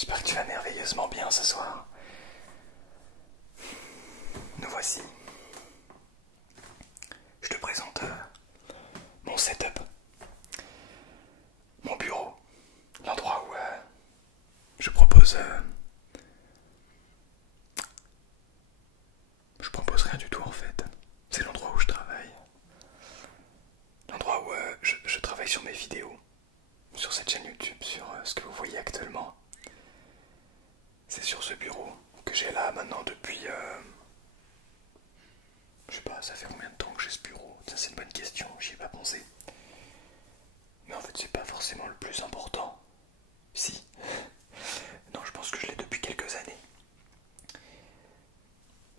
J'espère que tu vas merveilleusement bien ce soir. Nous voici. Je te présente mon setup, mon bureau, l'endroit où je propose rien du tout en fait. C'est l'endroit où je travaille. L'endroit où je travaille sur mes vidéos, sur cette chaîne YouTube, sur ce que vous voyez actuellement. C'est sur ce bureau que j'ai là maintenant depuis... je sais pas, ça fait combien de temps que j'ai ce bureau? Ça c'est une bonne question, j'y ai pas pensé. Mais en fait c'est pas forcément le plus important. Si. Non, je pense que je l'ai depuis quelques années.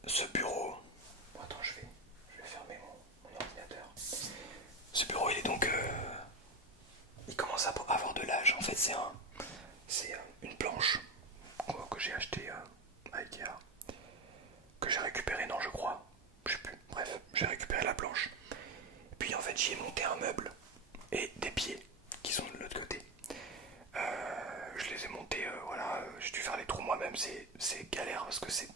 Ce bureau... Bon, attends, je vais fermer mon ordinateur. Ce bureau il est donc... il commence à avoir de l'âge. En fait c'est une planche que j'ai acheté à Ikea. Que j'ai récupéré, non je crois. Je sais plus. Bref, j'ai récupéré la planche. Et puis en fait j'y ai monté un meuble et des pieds qui sont de l'autre côté. Je les ai montés, voilà, j'ai dû faire les trous moi-même, c'est galère parce que c'est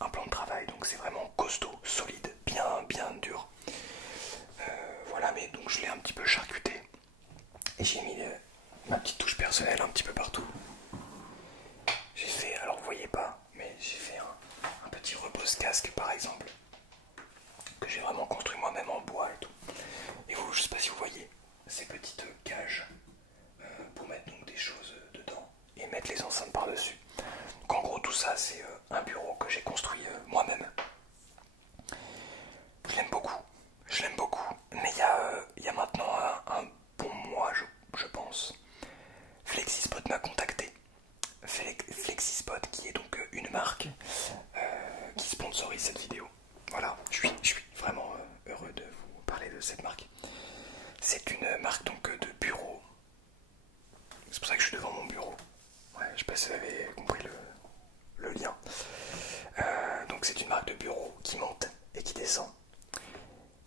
un plan de travail, donc c'est vraiment costaud, solide, bien dur. Voilà, mais donc je l'ai un petit peu charcuté et j'ai mis ma petite touche personnelle un petit peu partout. J'ai fait, alors vous voyez pas, mais j'ai fait un petit repose-casque par exemple, que j'ai vraiment construit moi-même en bois et tout. Et vous, je sais pas si vous voyez, ces petites cages pour mettre donc des choses dedans et mettre les enceintes par-dessus. Donc en gros tout ça c'est un bureau que j'ai construit moi-même. Je l'aime beaucoup, mais il y a maintenant un bon mois je pense. Flexispot m'a contacté. Flexispot qui est donc une marque qui sponsorise cette vidéo. Voilà, je suis vraiment heureux de vous parler de cette marque. C'est une marque donc de bureau. C'est pour ça que je suis devant mon bureau. Ouais, je sais pas si vous avez compris le lien. Donc c'est une marque de bureau qui monte et qui descend.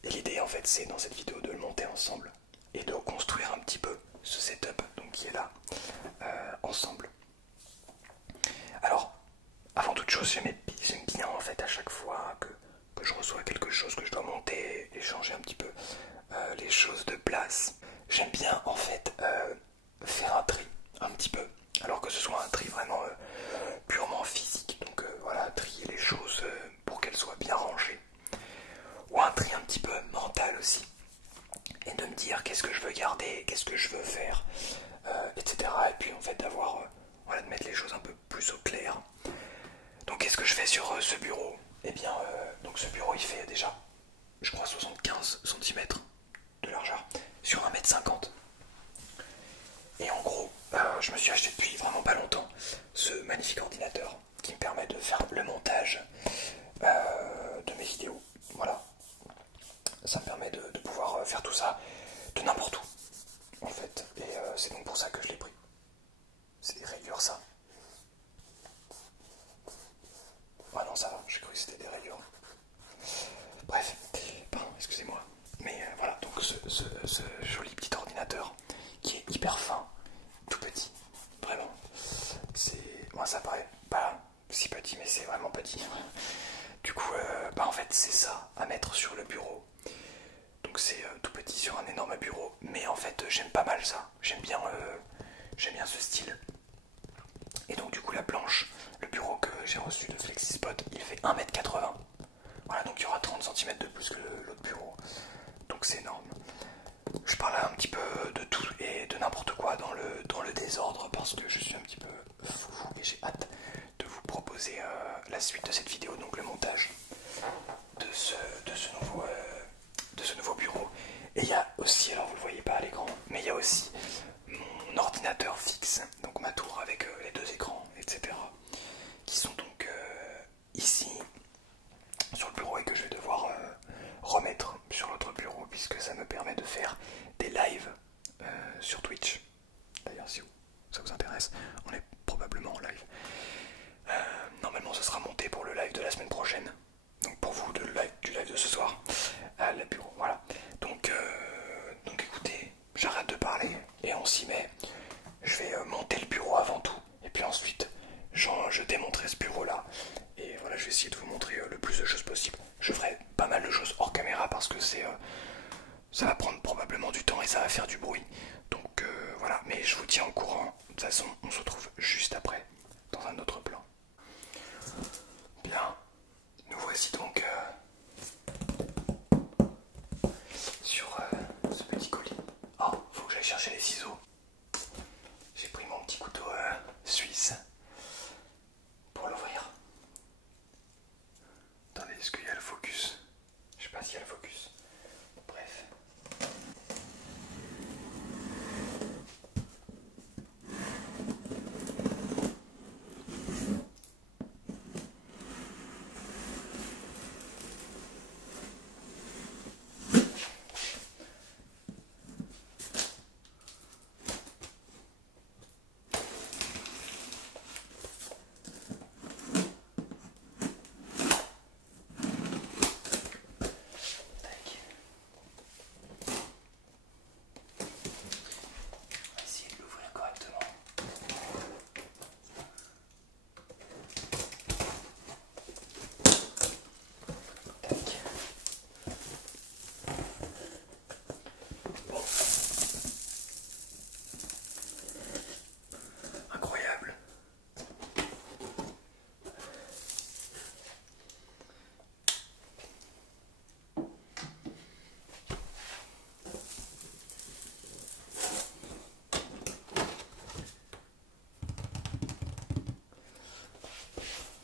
Et l'idée en fait c'est dans cette vidéo de le monter ensemble et de construire un petit peu ce setup donc, qui est là ensemble. Alors, avant toute chose, j'aime bien en fait à chaque fois que je reçois quelque chose que je dois monter et changer un petit peu les choses de place. J'aime bien en fait faire un tri un petit peu, alors que ce soit un tri vraiment purement physique, donc voilà, trier les choses pour qu'elles soient bien rangées, ou un tri un petit peu mental aussi, et de me dire qu'est-ce que je veux garder, qu'est-ce que je veux faire, etc. Et puis en fait d'avoir, voilà, de mettre les choses un peu plus au clair. Donc qu'est-ce que je fais sur ce bureau? Eh bien, donc ce bureau il fait déjà, je crois 75 cm de largeur sur 1,50 m. Et en gros, je me suis acheté depuis vraiment pas longtemps ce magnifique ordinateur qui me permet de faire le montage de mes vidéos. Voilà, ça me permet de pouvoir faire tout ça de n'importe où en fait. Et c'est donc pour ça que je l'ai pris. C'est des rayures ça. Ah non ça va, j'ai cru que c'était des rayures. Bref, pardon, excusez-moi. Mais voilà, donc ce joli petit ordinateur qui est hyper fin, tout petit, vraiment. Moi ça paraît pas si petit, mais c'est vraiment petit. Du coup, en fait c'est ça à mettre sur le bureau. Donc c'est tout petit sur un énorme bureau, mais en fait j'aime pas mal ça. J'aime bien ce style. Et donc du coup la planche, le bureau que j'ai reçu de Flexispot, il fait 1,80 m. Voilà, donc il y aura 30 cm de plus que l'autre bureau. Donc c'est énorme. Je parle un petit peu de tout et de n'importe quoi dans le désordre parce que je suis un petit peu fou et j'ai hâte de vous proposer la suite de cette vidéo, donc le montage de ce nouveau bureau. Et il y a aussi, alors vous le voyez pas à l'écran, mais il y a aussi mon ordinateur fixe, donc ma tour avec les deux écrans, etc. qui sont donc ici sur le bureau et que je vais devoir remettre sur l'autre bureau puisque ça me permet de faire des lives sur Twitch. D'ailleurs si ça vous intéresse, on est probablement en live. Normalement ce sera monté pour le live de la semaine prochaine. Donc pour vous du live de ce soir à la bureau. Voilà. Donc écoutez, j'arrête de parler et on s'y met. Je vais monter toute façon, on se retrouve juste après dans un autre plan. Bien, nous voici donc sur ce petit colis. Oh, faut que j'aille chercher les ciseaux. J'ai pris mon petit couteau suisse pour l'ouvrir. Attendez, est-ce qu'il y a le focus? Je sais pas s'il y a le focus. Bref. Incroyable.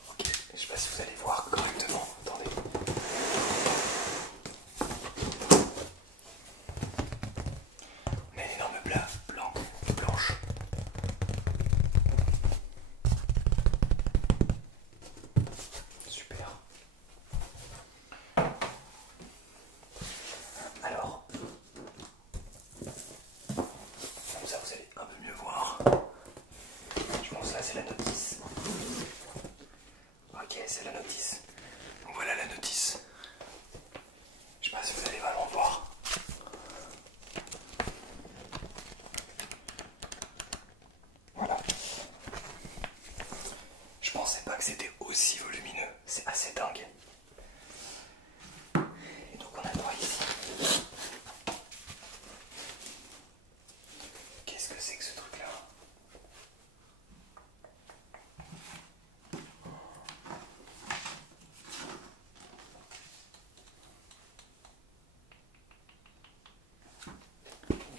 Ok, je sais pas si vous allez voir correctement. Attendez. On a une énorme blanche. Super. Alors, comme ça vous allez un peu mieux voir. Je pense que là c'est la notice. Ok, c'est la notice. Donc voilà la notice. Je sais pas si vous allez vraiment voir. Voilà. Je pensais pas que c'était aussi volumineux. C'est assez dingue. Et donc on a quoi ici? Qu'est-ce que c'est que ce truc là?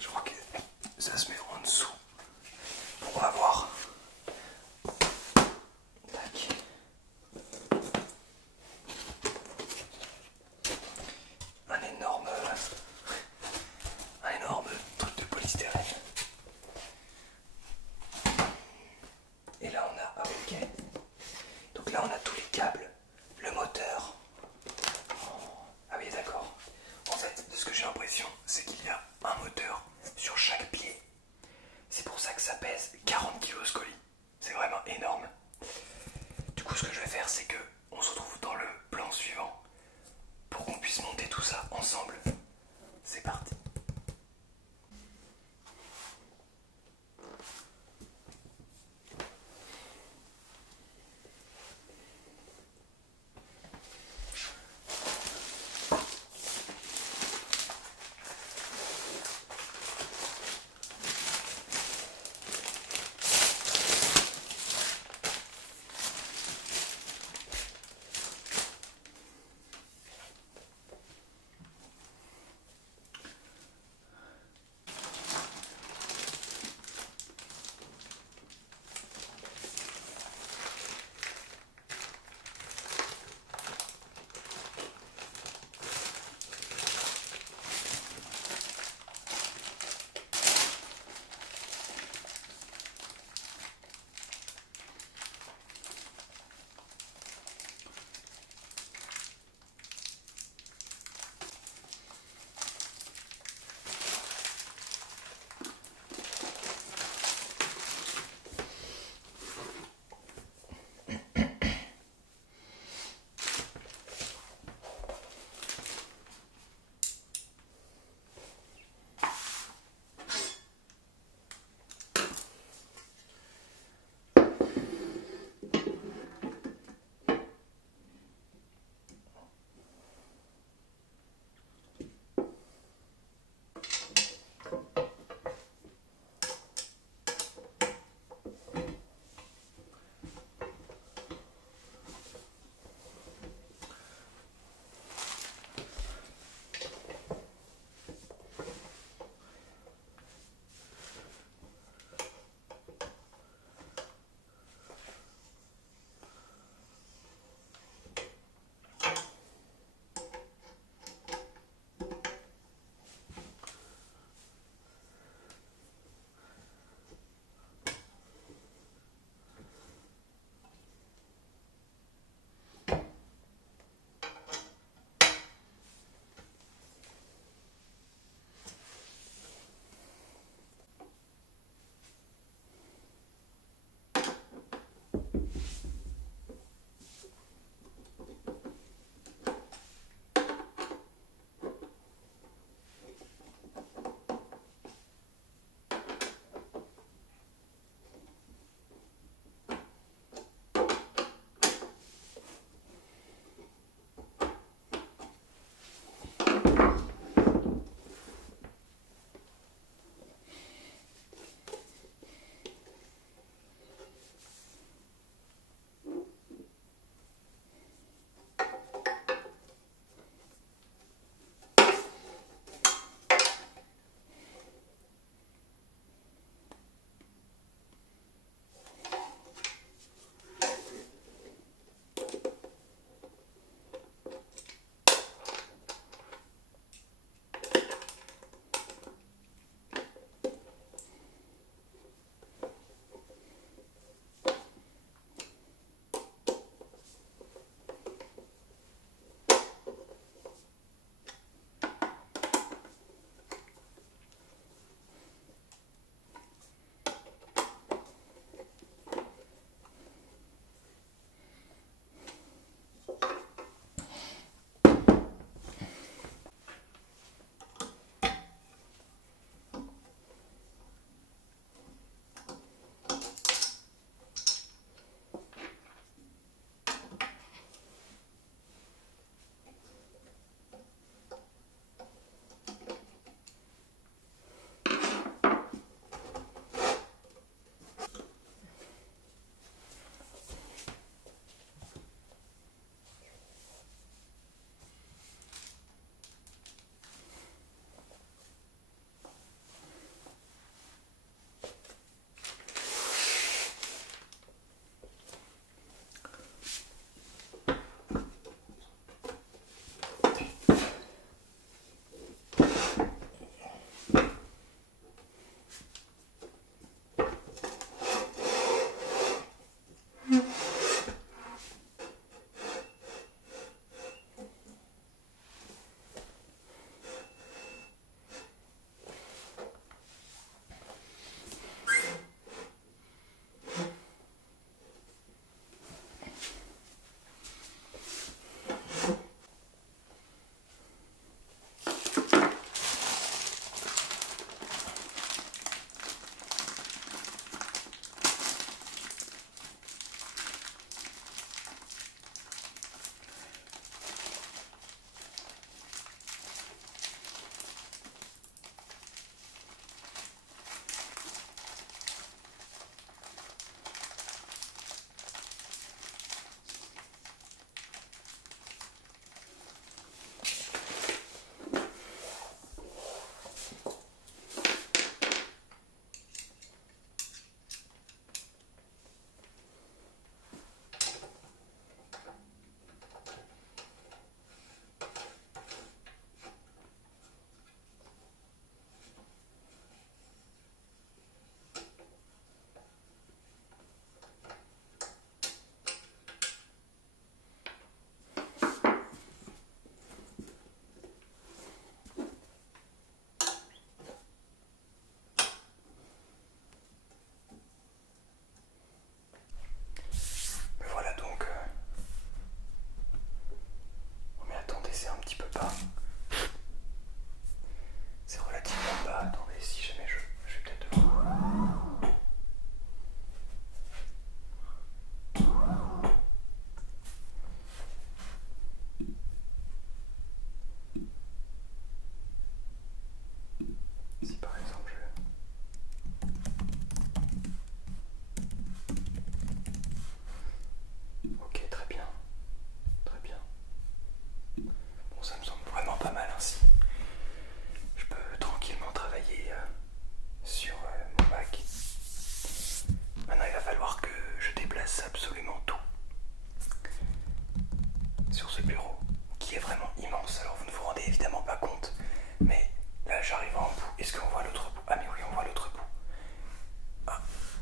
Je crois que ça se met en dessous. On va voir. Tac. Un énorme truc de polystyrène. Et là on a, ah ok. Donc là on a tous les câbles, le moteur. Ah oui d'accord. En fait, de ce que j'ai l'impression, c'est qu'il y a un moteur sur chaque pied. C'est pour ça que ça pèse 40 kg ce colis. C'est vraiment énorme. Du coup ce que je vais faire, c'est que on se retrouve dans le plan suivant pour qu'on puisse monter tout ça ensemble. C'est parti.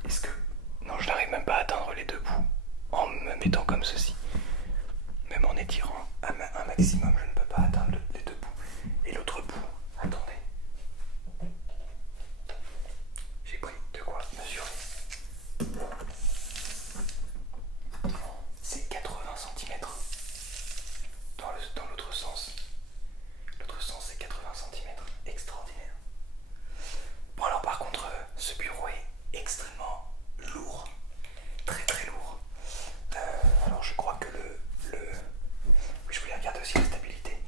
Est-ce que... Non, je n'arrive même pas à atteindre les deux bouts en me mettant comme ceci. Même en étirant un maximum, je ne peux pas atteindre les deux bouts. Et l'autre bout, attendez. J'ai pris de quoi mesurer. C'est 80 centimètres dans l'autre sens. L'autre sens c'est 80 centimètres. Extraordinaire. Bon alors par contre, ce bureau est extrêmement lourd. Très très lourd. Alors je crois que oui, je voulais regarder aussi la stabilité.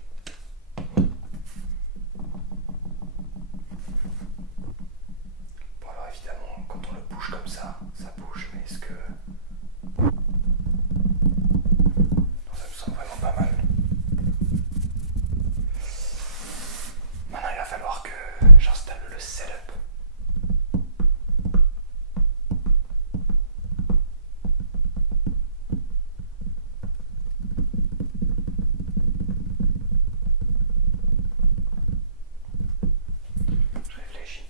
Bon alors évidemment, quand on le bouge comme ça bouge, mais est-ce que... Non, ça me semble vraiment pas mal. Maintenant il va falloir que j'installe le setup. Je réfléchis.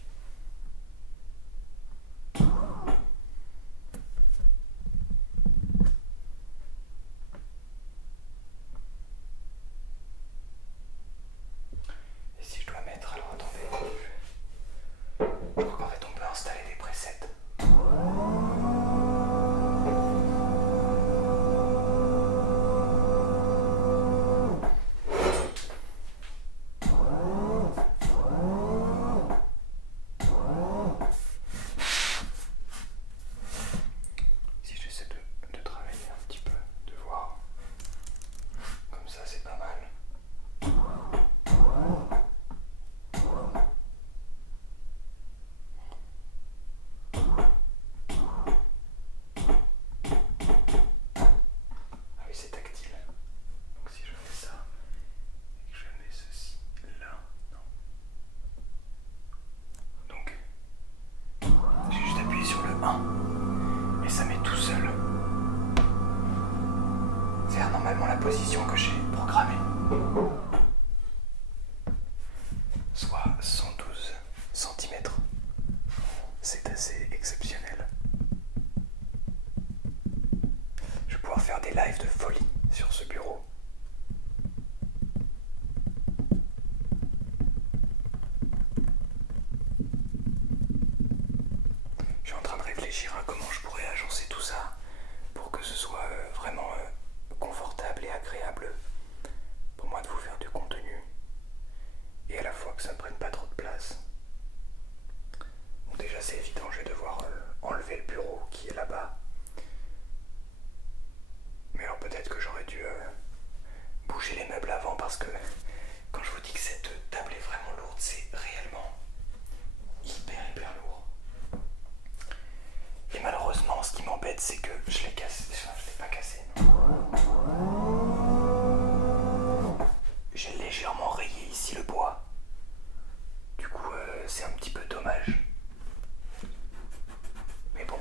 Et si je dois mettre, alors attendez, je crois qu'en fait on peut installer des presets. Si j'essaie de travailler un petit peu, de voir, comme ça c'est pas mal. Ah oui, c'est tactile. Donc si je fais ça et que je mets ceci là, non. Donc, j'ai juste appuyé sur le 1 et ça met tout seul vers normalement la position que j'ai programmée. Soit 112 centimètres. C'est assez exceptionnel. Je vais pouvoir faire des lives de folie sur ce bureau. Je suis en train de réfléchir à comment je pourrais agencer tout ça pour que ce soit vraiment confortable et agréable pour moi de vous faire du contenu et à la fois que ça ne prenne pas trop de place. Bon, déjà c'est évident, je vais devoir enlever le bureau qui est là-bas. Mais alors peut-être que j'aurais dû bouger les meubles avant parce que quand je vous dis que cette table est vraiment lourde, c'est réellement hyper lourd. Et malheureusement, ce qui m'embête, c'est que je l'ai cassé. Enfin, je l'ai pas cassé, non. J'ai légèrement rayé ici le bois. Du coup, c'est un petit peu dommage. Mais bon.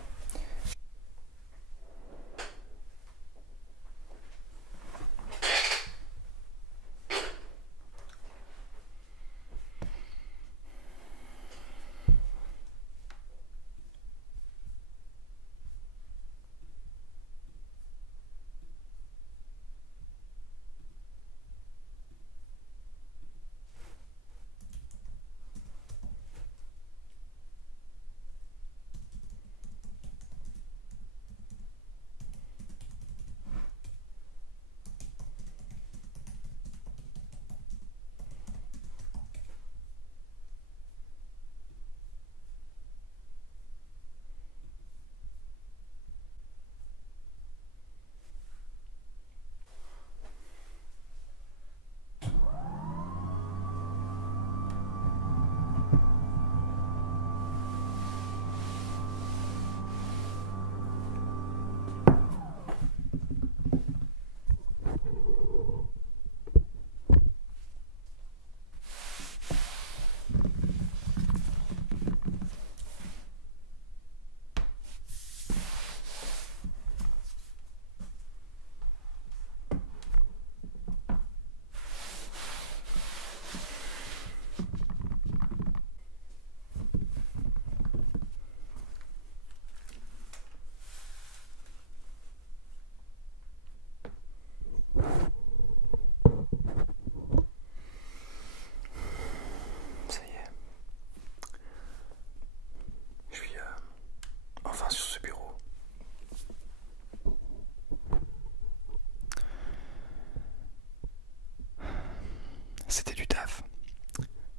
c'était du taf.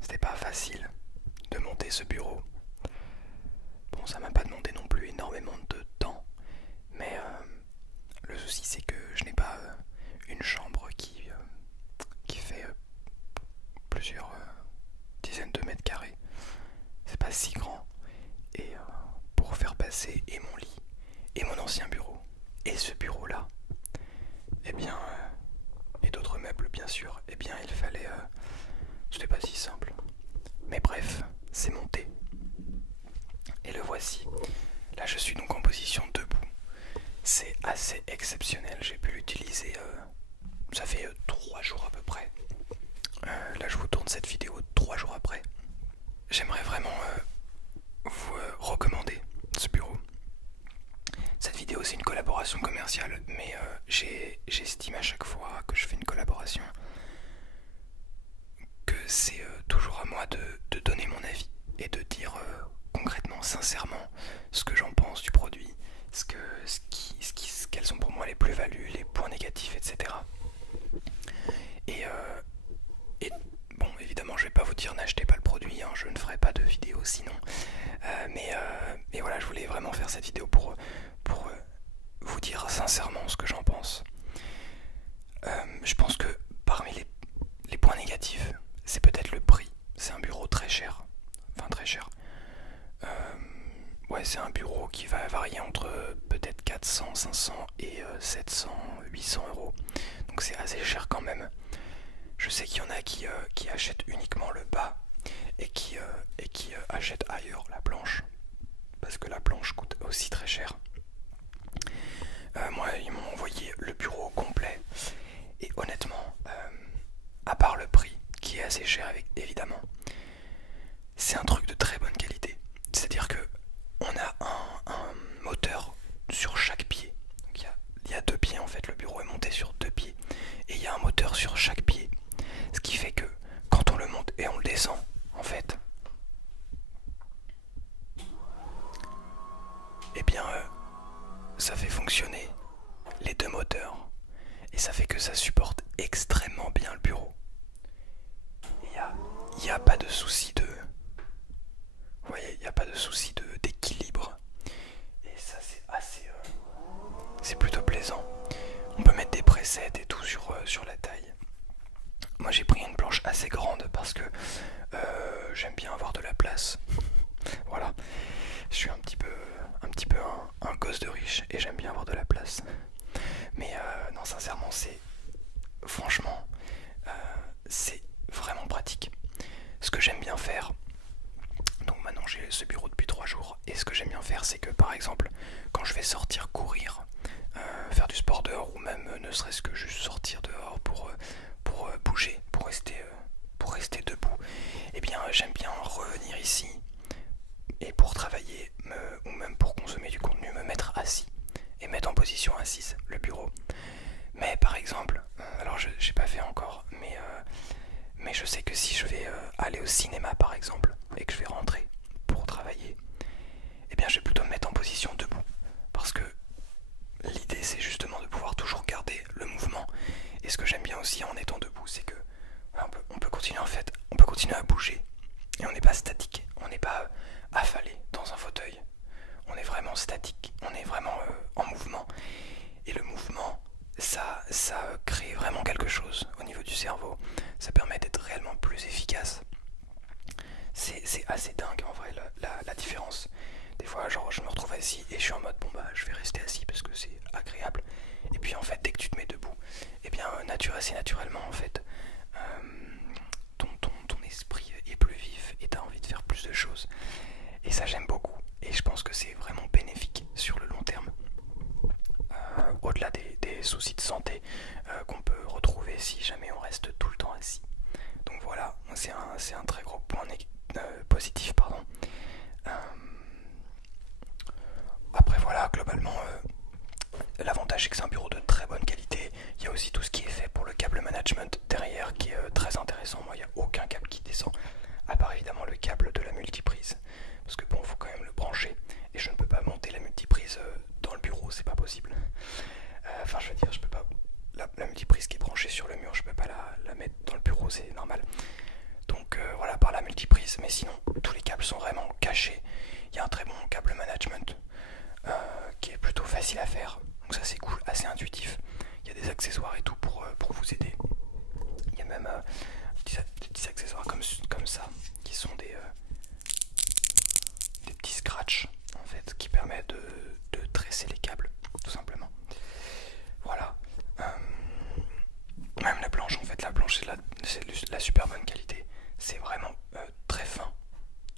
C'était pas facile de monter ce bureau. Bon, ça m'a pas demandé non plus énormément de temps, mais le souci c'est que je n'ai pas une chambre qui fait plusieurs dizaines de mètres carrés. C'est pas si grand. Et pour faire passer et mon lit et mon ancien bureau et ce bureau là, et bien et d'autres meubles bien sûr, et bien il fallait c'était pas si simple, mais bref, c'est monté et le voici. Là je suis donc en position debout. C'est assez exceptionnel, j'ai pu l'utiliser ça fait 3 jours à peu près. Là je vous tourne cette vidéo 3 jours après. J'aimerais vraiment vous recommander ce bureau. Cette vidéo c'est une collaboration commerciale, mais j'estime à chaque fois que je fais une collaboration que c'est toujours à moi de donner mon avis et de dire concrètement, sincèrement, ce que j'en pense du produit, quelles sont pour moi les plus-values, les points négatifs, etc. Et bon, évidemment, je vais pas vous dire n'achetez pas le produit, hein, je ne ferai pas de vidéo sinon. Mais voilà, je voulais vraiment faire cette vidéo pour vous dire sincèrement ce que j'en pense. Je pense que parmi les points négatifs, c'est peut-être le prix. C'est un bureau très cher. Enfin, très cher. Ouais, c'est un bureau qui va varier entre peut-être 400, 500 et 700, 800 euros. Donc c'est assez cher quand même. Je sais qu'il y en a qui achètent uniquement le bas et qui achètent ailleurs la planche. Parce que la planche coûte aussi très cher. Moi, ils m'ont envoyé le bureau complet. Et honnêtement, à part le prix, qui est assez cher évidemment, c'est un truc de très bonne qualité. C'est-à-dire que on a un moteur sur chaque pied. Donc il y a 2 pieds en fait, le bureau est monté sur 2 pieds. Et il y a un moteur sur chaque pied. Ce qui fait que quand on le monte et on le descend, en fait, eh bien ça fait fonctionner les 2 moteurs. Et ça fait que ça supporte extrêmement bien le bureau. Il n'y a pas de souci de... Vous voyez, il n'y a pas de souci d'équilibre. Et ça c'est assez... c'est plutôt plaisant. On peut mettre des presets et tout sur la taille. Moi j'ai pris une planche assez grande parce que j'aime bien avoir de la place. Voilà. Je suis un petit peu un gosse de riche et j'aime bien avoir de la place. Mais non, sincèrement, franchement, c'est vraiment pratique. Ce que j'aime bien faire, donc maintenant j'ai ce bureau depuis 3 jours, et ce que j'aime bien faire, c'est que par exemple, quand je vais sortir courir, faire du sport dehors, ou même ne serait-ce que juste sortir dehors pour bouger, pour rester debout, et bien j'aime bien revenir ici, et pour travailler, ou même pour consommer du contenu, me mettre assis, et mettre en position assise le bureau. Mais par exemple, alors j'ai pas fait encore, mais je sais que si je vais aller au cinéma par exemple, et que je vais rentrer pour travailler, eh bien je vais plutôt me mettre en position debout. Parce que l'idée c'est justement de pouvoir toujours garder le mouvement facile à faire, donc ça c'est cool, assez intuitif. Il y a des accessoires et tout pour vous aider. Il y a même des petits accessoires comme ça, qui sont des petits scratchs en fait, qui permettent de tresser les câbles, tout simplement. Voilà. Même la planche, en fait, la planche c'est de la super bonne qualité. C'est vraiment très fin.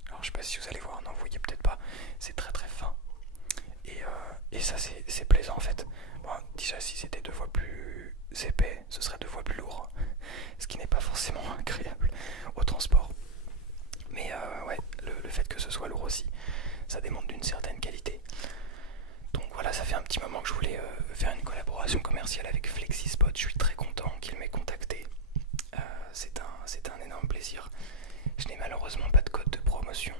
Alors je sais pas si vous allez voir, non vous voyez peut-être pas, c'est très très fin. Et ça c'est plaisant en fait. Bon, déjà si c'était 2 fois plus épais, ce serait 2 fois plus lourd. Ce qui n'est pas forcément agréable au transport. Mais ouais, le fait que ce soit lourd aussi, ça démontre d'une certaine qualité. Donc voilà, ça fait un petit moment que je voulais faire une collaboration commerciale avec FlexiSpot. Je suis très content qu'il m'ait contacté. C'est un énorme plaisir. Je n'ai malheureusement pas de code de promotion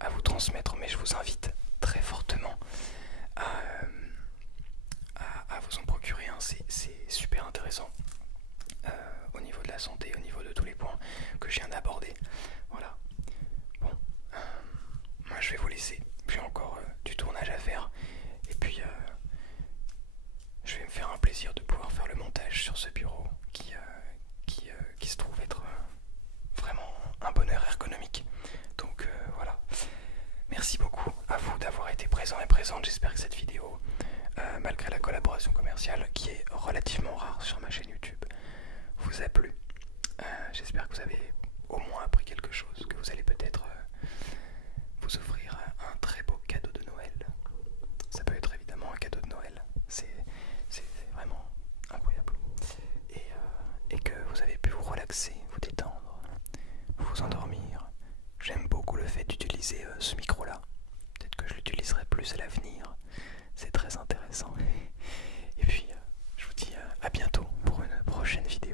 à vous transmettre, mais je vous invite très fortement à vous en procurer un. C'est super intéressant au niveau de la santé, au niveau de tous les points que je viens d'aborder. Voilà. Bon, moi je vais vous laisser. J'ai encore du tournage à faire. Et puis je vais me faire un plaisir de pouvoir faire le montage sur ce bureau qui se trouve être vraiment un bonheur ergonomique. Donc voilà. Merci beaucoup à vous d'avoir été présent et présente. J'espère que cette vidéo, malgré la collaboration commerciale qui est relativement rare sur ma chaîne YouTube, vous a plu. J'espère que vous avez au moins appris quelque chose, que vous allez peut-être vous offrir un très beau cadeau de Noël. Ça peut être évidemment un cadeau de Noël. C'est vraiment incroyable. Et que vous avez pu vous relaxer, vous détendre, vous endormir. J'aime beaucoup le fait d'utiliser ce micro-là. Peut-être que je l'utiliserai plus à l'avenir. C'est très intéressant. Et puis, je vous dis à bientôt pour une prochaine vidéo.